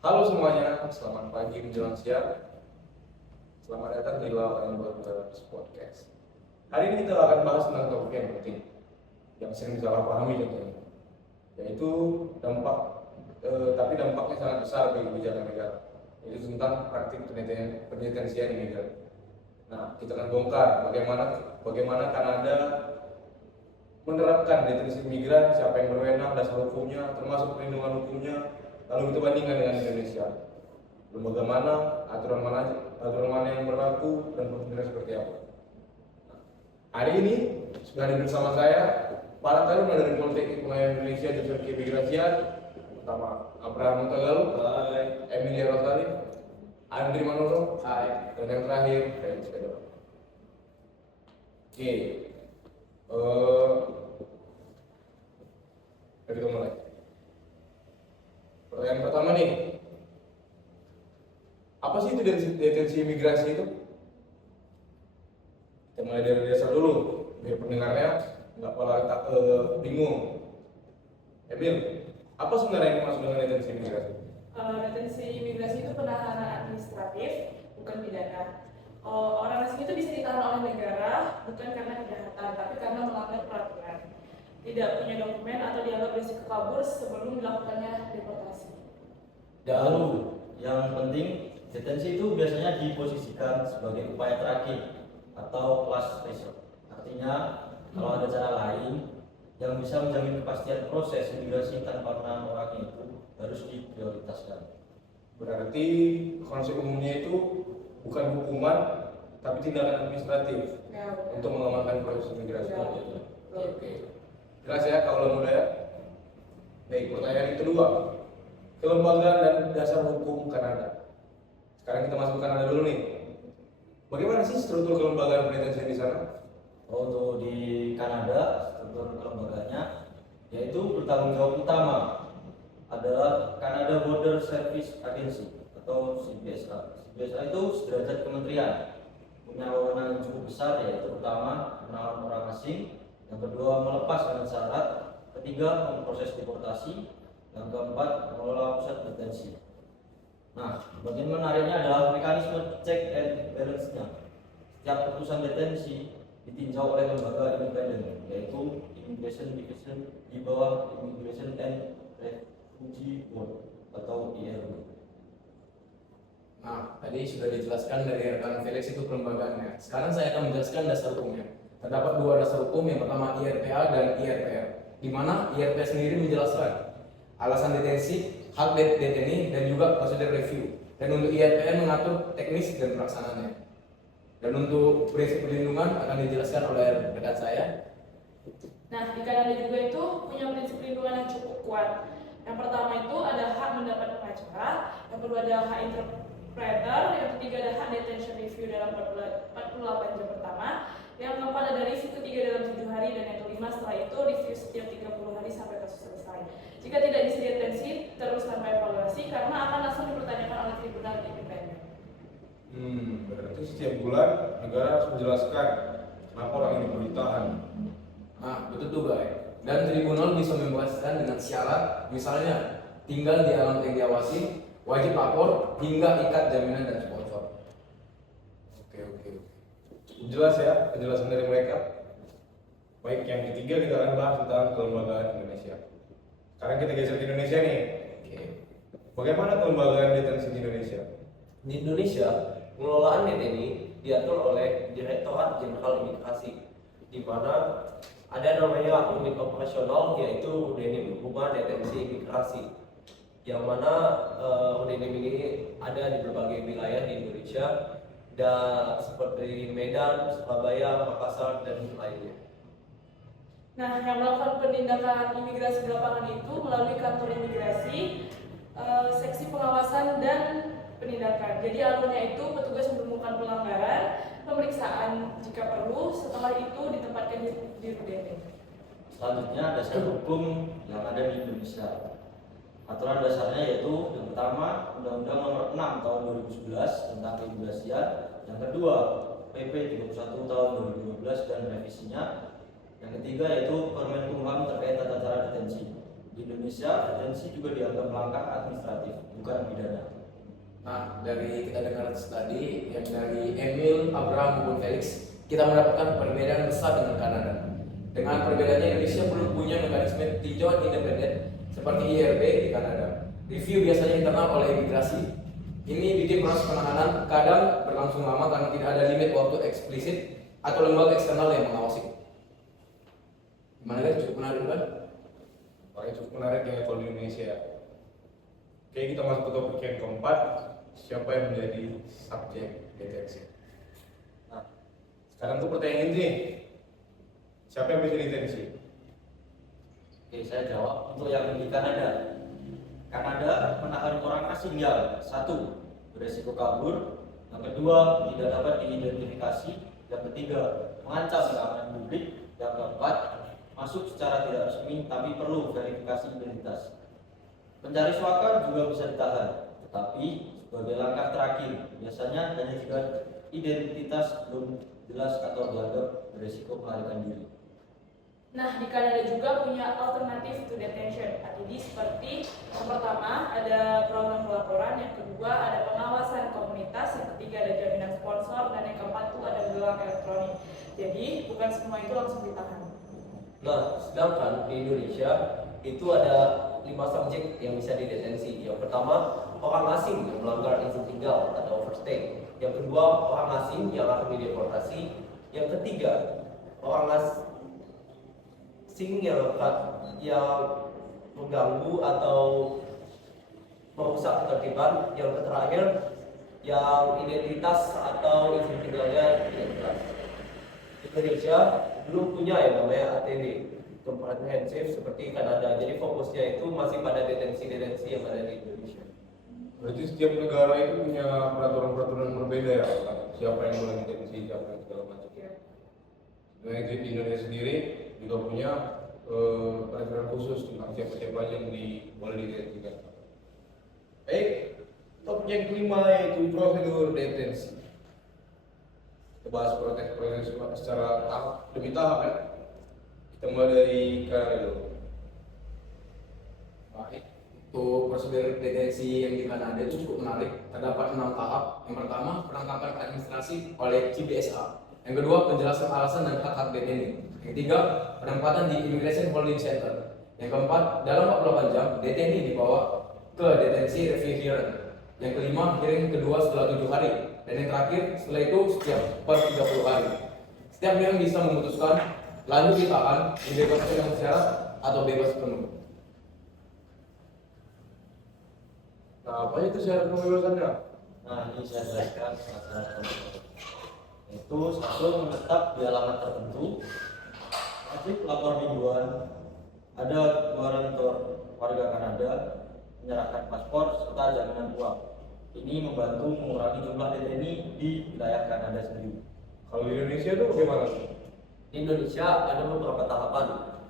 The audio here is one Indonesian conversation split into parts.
Halo semuanya, selamat pagi menjelang siang. Selamat datang di Lawan Brothers Podcast. Hari ini kita akan bahas tentang topik yang penting, yang sering disalahpahami tentunya, yaitu dampaknya sangat besar bagi kebijakan negara. Itu tentang praktik penelitian imigran. Nah, kita akan bongkar bagaimana Kanada menerapkan detensi imigran, siapa yang berwenang, dasar hukumnya, termasuk perlindungan hukumnya. Lalu kita bandingkan dengan Indonesia. Lembaga mana, aturan mana yang berlaku, dan prosedurnya seperti apa. Hari ini sudah hadir bersama saya para taruna dari Politeknik Pelayaran Indonesia Jurusan Keimigrasian, pertama Abraham Mutagalu, Emilia Rosali, Andri Manolo, dan yang terakhir Felix Pedro. Oke, kita mulai. Pertanyaan pertama nih, apa sih itu detensi imigrasi itu? Kita mulai dari dasar dulu, biar pendengarnya nggak bingung. Emil, apa sebenarnya yang dimaksud dengan detensi imigrasi? Detensi imigrasi itu penahanan administratif, bukan pidana. Orang asing itu bisa ditahan oleh negara bukan karena kejahatan, tapi karena melanggar peraturan, tidak punya dokumen atau dianggap berisiko kabur sebelum dilakukannya deportasi. Lalu, yang penting, detensi itu biasanya diposisikan sebagai upaya terakhir atau last resort. Artinya, kalau ada cara lain yang bisa menjamin kepastian proses imigrasi tanpa menahan orang itu harus diprioritaskan. Berarti konsep umumnya itu bukan hukuman, tapi tindakan administratif untuk mengamankan proses imigrasi. Oke. Jelas ya kalau muda ya. Baik, pertanyaan yang kedua. Kelembagaan dan dasar hukum Kanada. Sekarang kita masuk ke Kanada dulu nih. Bagaimana sih struktur kelembagaan penelitian di sana? Untuk di Kanada, struktur kelembagaannya yaitu bertanggung jawab utama adalah Canada Border Service Agency atau CBSA. CBSA itu sederajat kementerian, punya wewenang yang cukup besar, yaitu pertama menahan orang asing, yang kedua melepas dengan syarat, ketiga memproses deportasi, yang keempat mengelola pusat detensi. Nah, bagian menariknya adalah mekanisme check and balance-nya. Setiap keputusan detensi ditinjau oleh lembaga independen, yaitu Immigration Division di bawah Immigration and Refugee Board atau IRB. Nah, tadi sudah dijelaskan dari rekan Felix itu kelembagaannya. Sekarang saya akan menjelaskan dasar hukumnya. Terdapat dua dasar hukum, yang pertama IRPA dan IRPR, di mana IRPA sendiri menjelaskan alasan detensi, hak deteni, dan juga prosedur review. Dan untuk IRPR mengatur teknis dan pelaksanaannya. Dan untuk prinsip perlindungan akan dijelaskan oleh rekan saya. Nah, di Kanada juga itu punya prinsip perlindungan yang cukup kuat. Yang pertama itu ada hak mendapat pengacara, yang kedua ada hak interpreter, yang ketiga ada hak detention review dalam 48 jam pertama, yang keempat ada review ketiga dalam 7 hari, dan yang kelima setelah itu review setiap 30 hari sampai kasus selesai. Jika tidak bisa detensi, terus tanpa evaluasi karena akan langsung dipertanyakan oleh tribunal independen. Berarti setiap bulan negara harus menjelaskan kenapa orang ini perlu ditahan. Nah, betul tuh guys. Dan tribunal bisa membebaskan dengan syarat, misalnya tinggal di alamat yang diawasi, wajib lapor, hingga ikat jaminan dan sponsor. Oke. Jelas ya penjelasan dari mereka. Baik, yang ketiga kita akan bahas tentang kelembagaan Indonesia. Sekarang kita geser ke Indonesia nih. Oke. Bagaimana kelembagaan detensi di Indonesia? Di Indonesia, pengelolaan deteni diatur oleh Direktorat Jenderal Imigrasi, di mana ada namanya unit operasional, yaitu UDNIM, Rumah Detensi Imigrasi, yang mana UDNIM ini ada di berbagai wilayah di Indonesia, dan seperti Medan, Surabaya, Makassar, dan lainnya. Nah, yang melakukan penindakan imigrasi di lapangan itu melalui kantor imigrasi, seksi pengawasan dan penindakan. Jadi alurnya itu petugas menemukan pelanggaran, pemeriksaan jika perlu, setelah itu ditempatkan di RUDN. Selanjutnya, dasar hukum yang ada di Indonesia. Aturan dasarnya yaitu yang pertama Undang-Undang Nomor 6 Tahun 2011 tentang keimigrasian, yang kedua PP 31 Tahun 2012 dan revisinya, yang ketiga yaitu Permen Kumham terkait tata cara detensi. Di Indonesia Indonesia, detensi juga dianggap langkah administratif, bukan pidana. Nah, dari kita dengar tadi yang dari Emil, Abraham maupun Felix, kita mendapatkan perbedaan besar dengan Kanada. Dengan perbedaannya, Indonesia perlu punya mekanisme tinjauan independen seperti IRB di Kanada. Review biasanya internal oleh imigrasi. Ini bikin proses penanganan kadang berlangsung lama karena tidak ada limit waktu eksplisit atau lembaga eksternal yang mengawasi. Gimana kan? Cukup menarik kan? Makanya cukup menarik ya kalau di Indonesia. Oke, kita masuk ke topik yang keempat, siapa yang menjadi subjek detensi. Nah, sekarang tuh pertanyaan ini, siapa yang bisa detensi? Oke, saya jawab untuk yang di Kanada. Kanada menahan orang asing yang satu, beresiko kabur, yang kedua, tidak dapat diidentifikasi, yang ketiga, mengancam keamanan publik, yang keempat, masuk secara tidak resmi tapi perlu verifikasi identitas. Pencari suaka juga bisa ditahan, tetapi sebagai langkah terakhir, biasanya hanya jika identitas belum jelas atau dianggap beresiko melarikan diri. Nah, di Kanada juga punya alternatif to detention, ATD, seperti yang pertama ada program pelaporan, yang kedua ada pengawasan komunitas, yang ketiga ada jaminan sponsor, dan yang keempat itu ada gelang elektronik. Jadi bukan semua itu langsung ditahan. Nah, sedangkan di Indonesia itu ada 5 subjek yang bisa didetensi. Yang pertama, orang asing yang melanggar izin tinggal atau overstay. Yang kedua, orang asing yang akan dideportasi. Yang ketiga, orang asing yang mengganggu atau merusak ketertiban. Yang terakhir, yang identitas atau izin tinggalnya tidak jelas. Indonesia belum punya yang namanya ATD, comprehensive seperti Kanada. Jadi fokusnya itu masih pada detensi-detensi yang ada di Indonesia. Berarti setiap negara itu punya peraturan-peraturan berbeda ya, Pak? Siapa yang boleh detensi, siapa yang segala macam. Nah, di Indonesia sendiri juga punya peraturan khusus tentang siapa-siapa yang boleh didetensikan. Topik yang kelima yaitu prosedur detensi. Kita bahas proses secara tahap demi tahap kan. Kita mulai dari Kanada dulu. Baik, untuk prosedur detensi yang di Kanada itu cukup menarik. Terdapat 6 tahap. Yang pertama, penangkapan administrasi oleh CBSA. Yang kedua, penjelasan alasan dan hak-hak deteni. Yang ketiga, penempatan di Immigration Holding Center. Yang keempat, dalam 48 jam, deteni dibawa ke detensi review hearing. Yang kelima, hearing kedua setelah 7 hari. Dan yang terakhir, setelah itu setiap per 30 hari. Setiap yang bisa memutuskan lanjut ditahan, dibebaskan dengan syarat atau bebas penuh. Nah, apa itu syarat pembebasannya? Nah, ini saya jelaskan syarat pembebasan. Itu satu, menetap di alamat tertentu, wajib lapor mingguan, ada guarantor warga Kanada, menyerahkan paspor serta jaminan uang. Ini membantu mengurangi jumlah deteni di wilayah Kanada sendiri. Kalau di Indonesia itu bagaimana? Di Indonesia ada beberapa tahapan.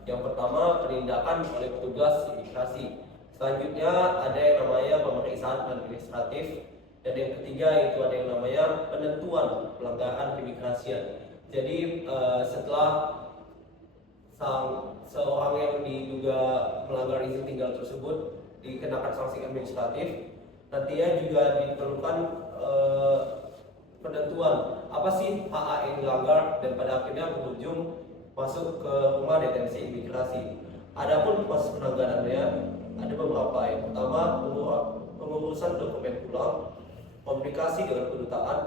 Yang pertama, penindakan oleh petugas imigrasi. Selanjutnya ada yang namanya pemeriksaan administratif. Dan yang ketiga itu ada yang namanya penentuan pelanggaran keimigrasian. Jadi setelah seorang yang diduga melanggar izin tinggal tersebut dikenakan sanksi administratif, nantinya juga diperlukan penentuan apa sih HA yang dilanggar dan pada akhirnya berujung masuk ke rumah detensi imigrasi. Adapun proses penanganannya ada beberapa. Yang pertama, pengurusan dokumen pulang, komunikasi dengan kedutaan,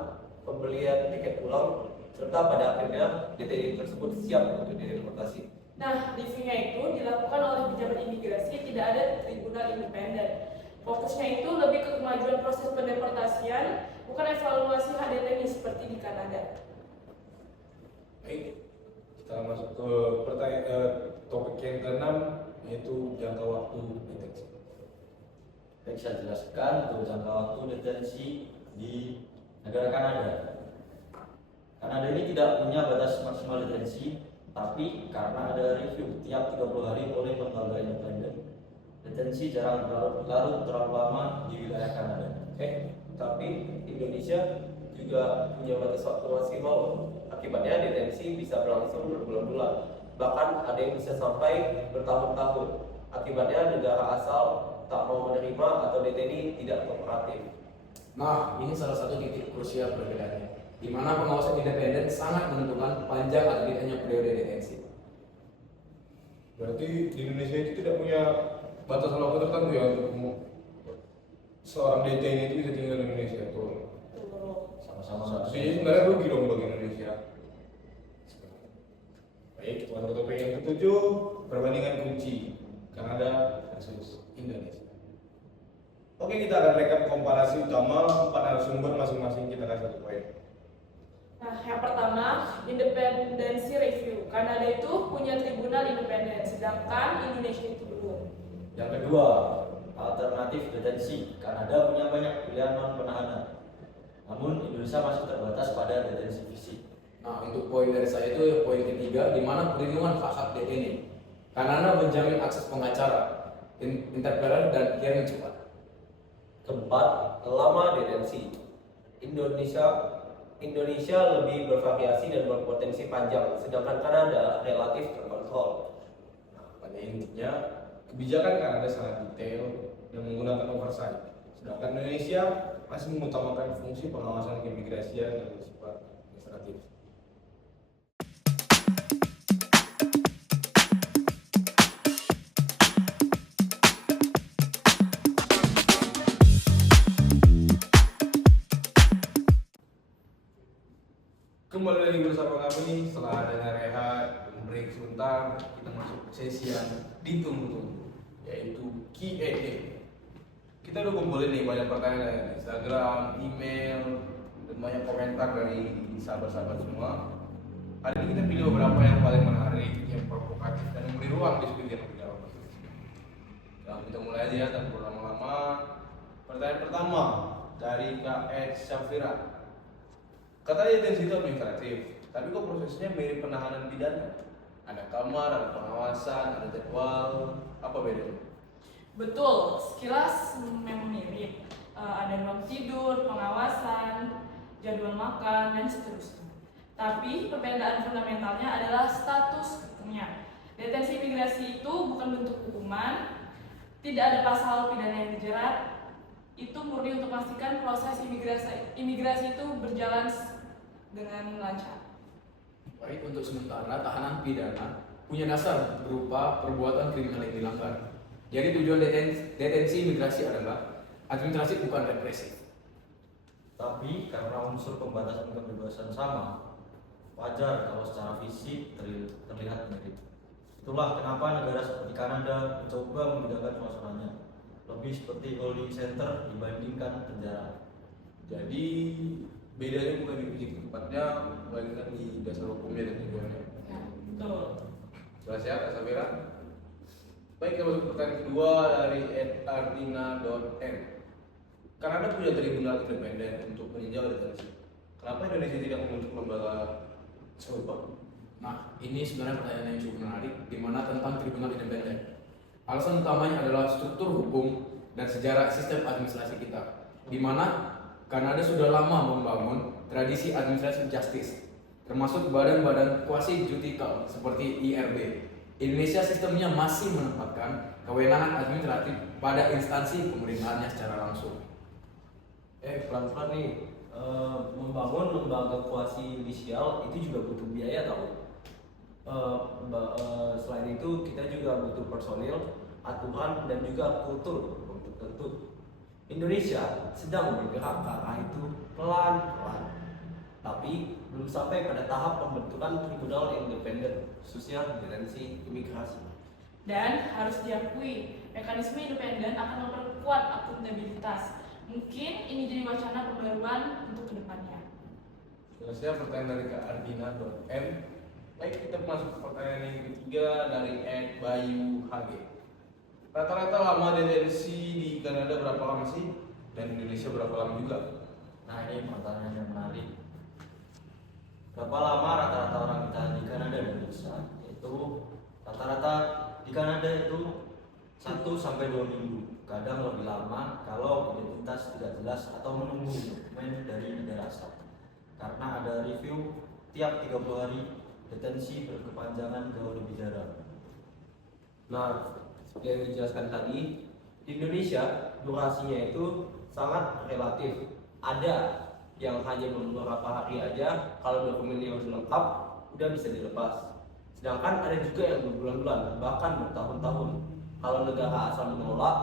pembelian tiket pulang, serta pada akhirnya DTI tersebut siap untuk dideportasi. Nah, reviewnya itu dilakukan oleh pejabat imigrasi, tidak ada tribunal independen. Fokusnya itu lebih ke kemajuan proses pendeportasian, bukan evaluasi hak deteni seperti di Kanada. Baik, kita masuk ke topik yang keenam, yaitu jangka waktu detensi. Baik, saya jelaskan untuk jangka waktu detensi di negara Kanada. Kanada ini tidak punya batas maksimal detensi, tapi karena ada review tiap 30 hari oleh lembaga independen, detensi jarang berlarut terlalu lama di wilayah Kanada. Tapi Indonesia juga punya batas waktu maksimal. Akibatnya detensi bisa berlangsung berbulan-bulan, bahkan ada yang bisa sampai bertahun-tahun. Akibatnya negara asal tak mau menerima atau DTD tidak kooperatif. Nah, ini salah satu titik krusial perbedaannya, di mana pengawasan independen sangat menentukan panjang atau tidaknya periode detensi. Berarti di Indonesia itu tidak punya batasan waktu tertentu ya untuk seorang DTN itu bisa tinggal di Indonesia tuh. Sama-sama. Jadi sebenarnya rugi dong bagi Indonesia. Baik, untuk topik yang ketujuh, perbandingan kunci Kanada versus Indonesia. Oke, kita akan rekap komparasi utama 4 narasumber masing-masing, kita kasih satu poin. Nah, yang pertama, independensi review. Kanada itu punya tribunal independen, sedangkan Indonesia itu belum. Yang kedua, alternatif detensi. Kanada punya banyak pilihan non penahanan, namun Indonesia masih terbatas pada detensi fisik. Nah, untuk poin dari saya itu poin ketiga, di mana perlindungan hak-hak DTN. Kanada menjamin akses pengacara, interpreter, dan hearing cepat. Keempat, lama detensi. Indonesia lebih bervariasi dan berpotensi panjang, sedangkan Kanada relatif terkontrol. Nah, pada intinya, kebijakan Kanada sangat detail dan menggunakan oversight, sedangkan Indonesia masih mengutamakan fungsi pengawasan keimigrasian dan bersifat administratif. Kembali lagi bersama kami setelah adanya rehat dan break sebentar, kita masuk sesi yang ditunggu, yaitu Q&A. Kita udah kumpulin nih banyak pertanyaan dari Instagram, email, dan banyak komentar dari sahabat-sahabat semua. Hari ini kita pilih beberapa yang paling menarik, yang provokatif, dan memberi ruang diskusi yang lebih dalam. Nah, kita mulai aja ya, tanpa berlama-lama. Pertanyaan pertama dari Kak Ed Syafira. Katanya detensi itu administratif, tapi kok prosesnya mirip penahanan pidana? Ada kamar, ada pengawasan, ada jadwal, apa bedanya? Betul, sekilas memang mirip. Ada ruang tidur, pengawasan, jadwal makan, dan seterusnya. Tapi perbedaan fundamentalnya adalah status hukumnya. Detensi imigrasi itu bukan bentuk hukuman, tidak ada pasal pidana yang dijerat. Itu murni untuk memastikan proses imigrasi itu berjalan dengan lancar. Baik, untuk sementara tahanan pidana punya dasar berupa perbuatan kriminal yang dilanggar. Jadi tujuan detensi imigrasi adalah administrasi, bukan represif. Tapi karena unsur pembatasan kebebasan sama, wajar kalau secara fisik terlihat mirip. Itulah kenapa negara seperti Kanada mencoba membedakan suasananya, lebih seperti holding center dibandingkan penjara. Jadi bedanya bukan di fisik tempatnya, melainkan di dasar hukumnya dan tujuannya. Ya, betul. Jelas ya, Kak Safira? Baik, kita masuk pertanyaan kedua dari @ardina.m. Kanada punya tribunal independen untuk meninjau detensi. Kenapa Indonesia tidak membentuk lembaga serupa? Nah, ini sebenarnya pertanyaan yang cukup menarik, di mana tentang tribunal independen. Alasan utamanya adalah struktur hukum dan sejarah sistem administrasi kita, di mana Kanada sudah lama membangun tradisi administratif justice, termasuk badan-badan quasi judicial seperti IRB. Indonesia sistemnya masih menempatkan kewenangan administratif pada instansi pemerintahannya secara langsung. Pelan-pelan nih, membangun lembaga kuasi yudisial itu juga butuh biaya tau. Selain itu kita juga butuh personil, aturan, dan juga kultur untuk tentu. Indonesia sedang bergerak ke arah itu pelan-pelan, tapi belum sampai pada tahap pembentukan tribunal independen khususnya detensi imigrasi. Dan harus diakui, mekanisme independen akan memperkuat akuntabilitas. Mungkin ini jadi wacana pembaruan untuk kedepannya. Selanjutnya pertanyaan dari Kak Ardina.m. Baik, kita masuk ke pertanyaan yang ketiga dari @bayu_hg. Rata-rata lama detensi di Kanada berapa lama sih? Dan Indonesia berapa lama juga? Nah, ini pertanyaan yang menarik. Berapa lama rata-rata orang ditahan di Kanada dan Indonesia? Itu rata-rata di Kanada itu 1 sampai 2 minggu, kadang lebih lama kalau identitas tidak jelas atau menunggu dokumen dari negara asal. Karena ada review tiap 30 hari, detensi berkepanjangan jauh lebih jarang. Nah, seperti yang dijelaskan tadi, di Indonesia durasinya itu sangat relatif. Ada yang hanya beberapa hari aja, kalau dokumennya udah lengkap udah bisa dilepas. Sedangkan ada juga yang berbulan-bulan, bahkan bertahun-tahun. Kalau negara asal menolak,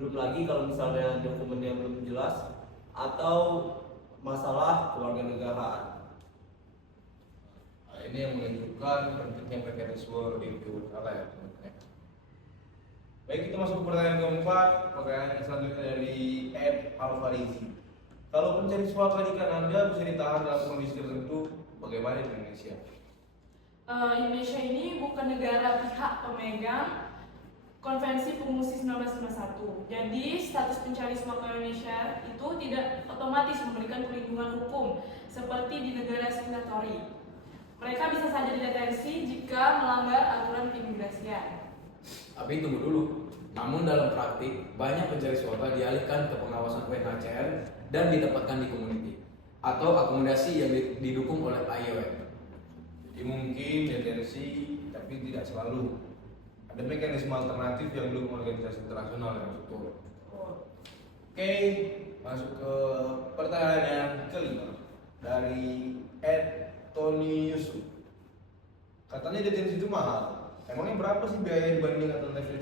belum lagi kalau misalnya dokumennya belum jelas atau masalah keluarga negaraan. Nah, ini yang menunjukkan pentingnya mekanisme review berkala ya teman-teman. Baik, kita masuk ke pertanyaan keempat. Pertanyaan yang selanjutnya dari Ed Alfarizi. Kalau pencari suaka di Kanada bisa ditahan dalam kondisi tertentu, bagaimana di Indonesia? Indonesia ini bukan negara pihak pemegang Konvensi Pengungsi 1951. Jadi status pencari suaka Indonesia itu tidak otomatis memberikan perlindungan hukum seperti di negara signatory. Mereka bisa saja didetensi jika melanggar aturan keimigrasian. Tapi tunggu dulu. Namun dalam praktik, banyak pencari suaka dialihkan ke pengawasan UNHCR dan ditempatkan di community atau akomodasi yang didukung oleh IOM. Jadi mungkin detensi, tapi tidak selalu. Ada mekanisme alternatif yang didukung organisasi internasional yang betul. Oke, masuk ke pertanyaan yang kelima dari Ed Tony Yusuf. Katanya detensi itu mahal. Emangnya berapa sih biaya dibanding alternatif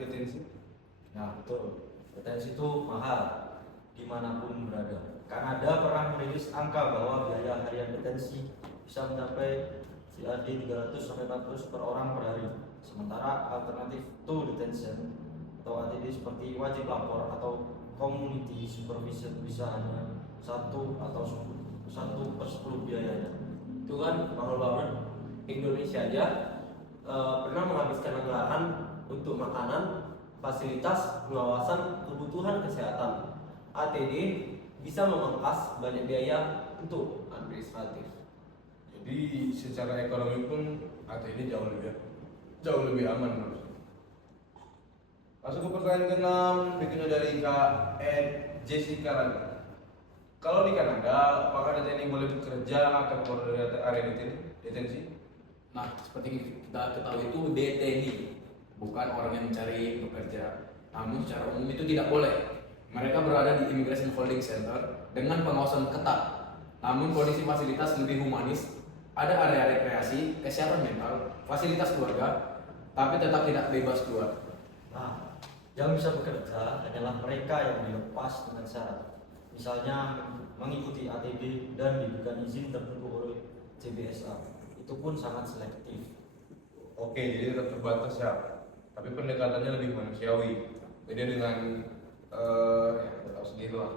detensi? Nah betul, detensi itu mahal dimanapun berada. Kanada pernah merilis angka bahwa biaya harian detensi bisa mencapai CAD 300 sampai 400 per orang per hari. Sementara alternatif to detention atau ATD seperti wajib lapor atau community supervision bisa hanya 1 atau 1/10 biayanya. Itu kan mahal banget. Indonesia aja pernah menghabiskan anggaran untuk makanan, fasilitas, pengawasan, kebutuhan kesehatan. ATD bisa memangkas banyak biaya untuk administratif. Jadi secara ekonomi pun ATD jauh lebih aman menurut saya. Masuk ke pertanyaan ke-6, berikutnya dari Kak Ed Jessica lagi. Kalau di Kanada, apakah TNI boleh bekerja atau keluar dari area detensi? Nah, seperti kita ketahui itu DTNI, bukan orang yang mencari pekerja. Namun secara umum itu tidak boleh. Mereka berada di Immigration Holding Center dengan pengawasan ketat. Namun kondisi fasilitas lebih humanis, ada area rekreasi, kesehatan mental, fasilitas keluarga, tapi tetap tidak bebas keluar. Nah, yang bisa bekerja adalah mereka yang dilepas dengan syarat. Misalnya mengikuti ATD dan diberikan izin tertentu oleh CBSA. Itu pun sangat selektif. Oke, jadi tetap terbatas ya. Tapi pendekatannya lebih manusiawi. Beda dengan ya kita tahu sendiri lah.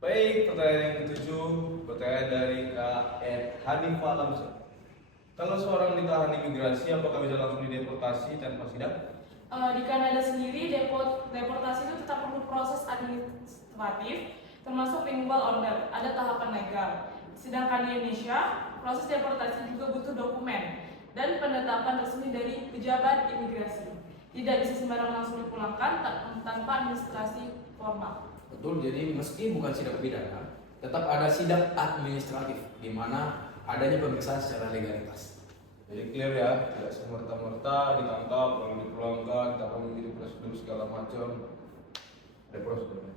Baik, pertanyaan yang ketujuh, pertanyaan dari Kak Ed Hanifah Lamsa. Kalau seorang ditahan imigrasi, apakah bisa langsung dideportasi tanpa sidang? Di Kanada sendiri deportasi itu tetap perlu proses administratif termasuk removal order, ada tahapan legal. Sedangkan di Indonesia, proses deportasi juga butuh dokumen dan penetapan resmi dari pejabat imigrasi. Tidak bisa sembarang langsung dipulangkan tanpa administrasi formal. Betul, jadi meski bukan sidang pidana, tetap ada sidang administratif di mana adanya pemeriksaan secara legalitas. Jadi clear ya, tidak semerta-merta ditangkap, lalu dipulangkan, ditangkap menjadi prosedur segala macam. Ada prosedurnya.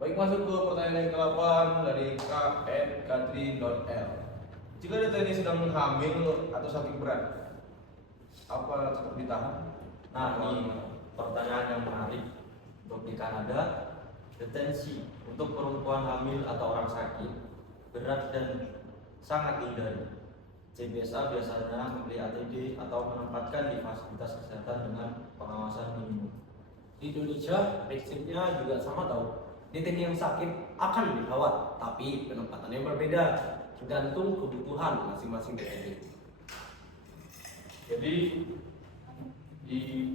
Baik, masuk ke pertanyaan yang ke-8 dari KN.L. Jika TNI sedang hamil atau sakit berat, apa tetap ditahan? Nah, ini pertanyaan yang menarik. Untuk di Kanada, detensi untuk perempuan hamil atau orang sakit berat dan sangat dihindari. CBSA biasanya membeli ATD atau menempatkan di fasilitas kesehatan dengan pengawasan minimum. Di Indonesia prinsipnya juga sama tahu. DTNI yang sakit akan dirawat, tapi penempatannya berbeda, tergantung kebutuhan masing-masing DTNI. Jadi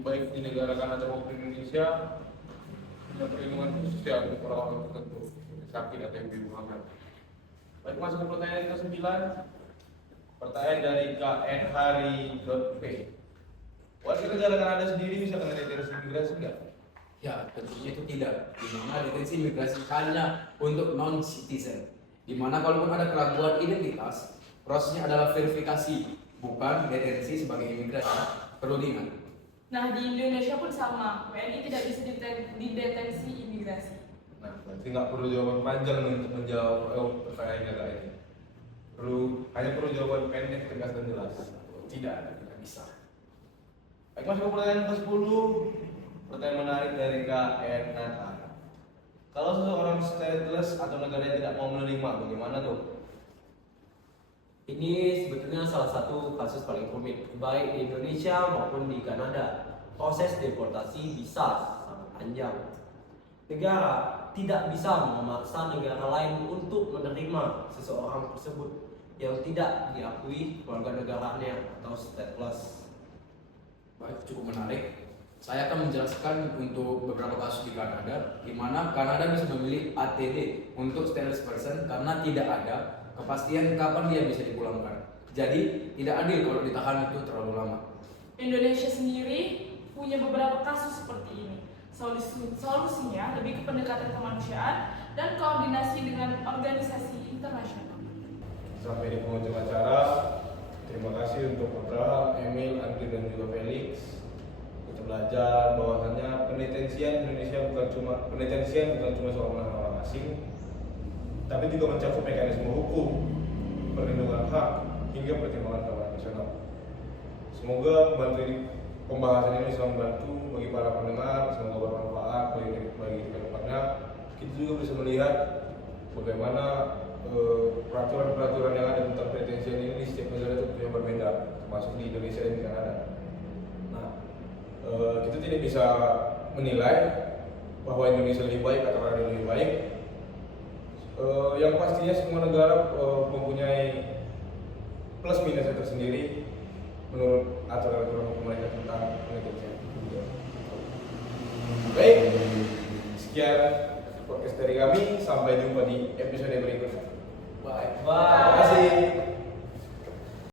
baik di negara Kanada maupun Indonesia punya perlindungan khusus ya untuk orang-orang tertentu sakit atau yang ibu hamil. Baik, masuk ke pertanyaan yang ke-9. Pertanyaan dari KN Hari.P. Warga negara Kanada sendiri bisa kena detensi imigrasi enggak? Ya, tentunya itu tidak. Di mana detensi imigrasi hanya untuk non-citizen. Di mana kalaupun ada keraguan identitas, Prosesnya adalah verifikasi, bukan detensi sebagai imigrasi. Perlu diingat. Nah, di Indonesia pun sama, WNI tidak bisa didetensi imigrasi. Nah, berarti nggak perlu jawaban panjang untuk menjawab pertanyaan kakak ini. Hanya perlu jawaban pendek, tegas dan jelas. Tidak bisa. Baik, masuk ke pertanyaan ke-10. Pertanyaan menarik dari Kak Ernata. Kalau seseorang stateless atau negara yang tidak mau menerima, bagaimana tuh? Ini sebetulnya salah satu kasus paling rumit, baik di Indonesia maupun di Kanada. Proses deportasi bisa sangat panjang. Negara tidak bisa memaksa negara lain untuk menerima seseorang tersebut yang tidak diakui warga negaranya atau stateless. Baik, cukup menarik. Saya akan menjelaskan untuk beberapa kasus di Kanada, di mana Kanada bisa memilih ATD untuk stateless person karena tidak ada kepastian kapan dia bisa dipulangkan. Jadi tidak adil kalau ditahan itu terlalu lama. Indonesia sendiri punya beberapa kasus seperti ini. Solusinya lebih ke pendekatan kemanusiaan dan koordinasi dengan organisasi internasional. Sampai di penghujung acara. Terima kasih untuk Putra, Emil, Andri dan juga Felix. Kita belajar bahwasannya pendetensian bukan cuma soal menangani orang asing, tapi juga mencakup mekanisme hukum, perlindungan hak, hingga pertimbangan keamanan nasional. Semoga pembahasan ini bisa membantu bagi para pendengar, semoga bermanfaat bagi kedepannya. Kita juga bisa melihat bagaimana peraturan-peraturan yang ada tentang pendetensian ini di setiap negara itu punya berbeda, termasuk di Indonesia dan di Kanada. Nah, kita tidak bisa menilai bahwa Indonesia lebih baik atau Kanada lebih baik. Yang pastinya semua negara mempunyai plus minusnya tersendiri menurut aturan-aturan hukum mereka tentang pendetensian. Baik, sekian podcast dari kami. Sampai jumpa di episode berikutnya. Bye. Bye.